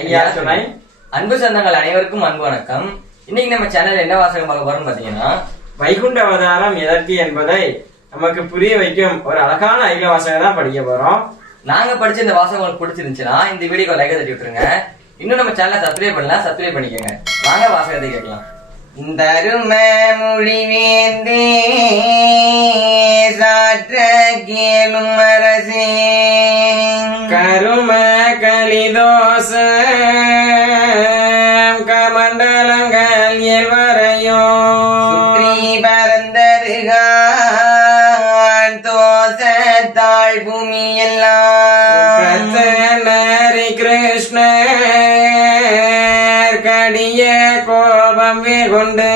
ஐயா துணை. அன்பு சொந்தங்கள் அனைவருக்கும் அன்பு வணக்கம். இன்னைக்கு நம்ம சேனல் என்ன வாசகம் பார்க்க போறோம்னு பாத்தீங்கன்னா, வைகுண்ட அவதாரம் எதற்கு என்பதை நமக்கு புரிய வைக்கும் ஒரு அழகான ஐக வாசகம் தான் படிக்க போறோம். நாங்க படிச்ச இந்த வாசகம் உங்களுக்கு பிடிச்சிருந்துச்சுன்னா இந்த வீடியோக்கு லைக் தட்டி விட்டுருங்க. இன்னும் நம்ம சேனலை சப்ஸ்கிரைப் பண்ணலாம், சப்ஸ்கிரைப் பண்ணிக்கோங்க. வாங்க வாசகத்தை கேட்கலாம். இந்த மொழிவேந்தே சாற்ற கேளும் அரசே, கரும கலிதோச கமண்டலங்கள் எல்வரையோ சுற்றி பரந்தருகான் தோச தாழ் பூமி எல்லாம் நரி கிருஷ்ண கடிய கோபம் வெகுண்டு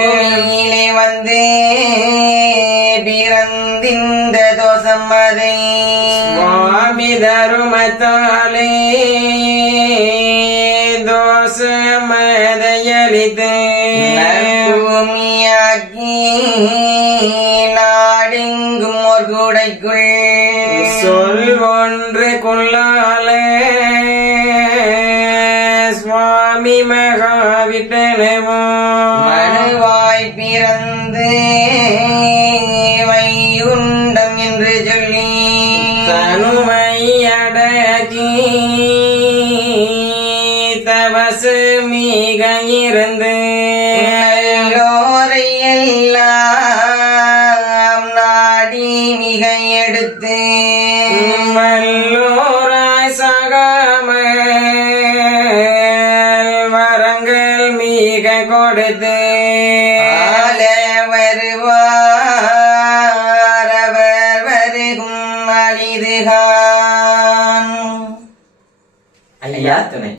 பூமியிலே வந்து பிறந்திந்த தோசம் அதை சுவாமி தருமத்தாலே தோசமதையளித்து பூமியாக்கி நாடெங்கும் ஒரு கூடைக்குள் சொல் ஒன்று கொள்ளாலே சுவாமி மகாவிட்டனவோ மனுவாய் பிறந்து வைகுண்டம் என்று சொல்லி தனுமை அடக்கி தவசு மிக இருந்து நல்லோரை எல்லாம் நாடி மிக எடுத்து வல்லோராய் சகாம வரங்கள் மிக கொடுத்து ஆள வருவார் அவர் வருகும் அழிதுகான். ஐயா துணை.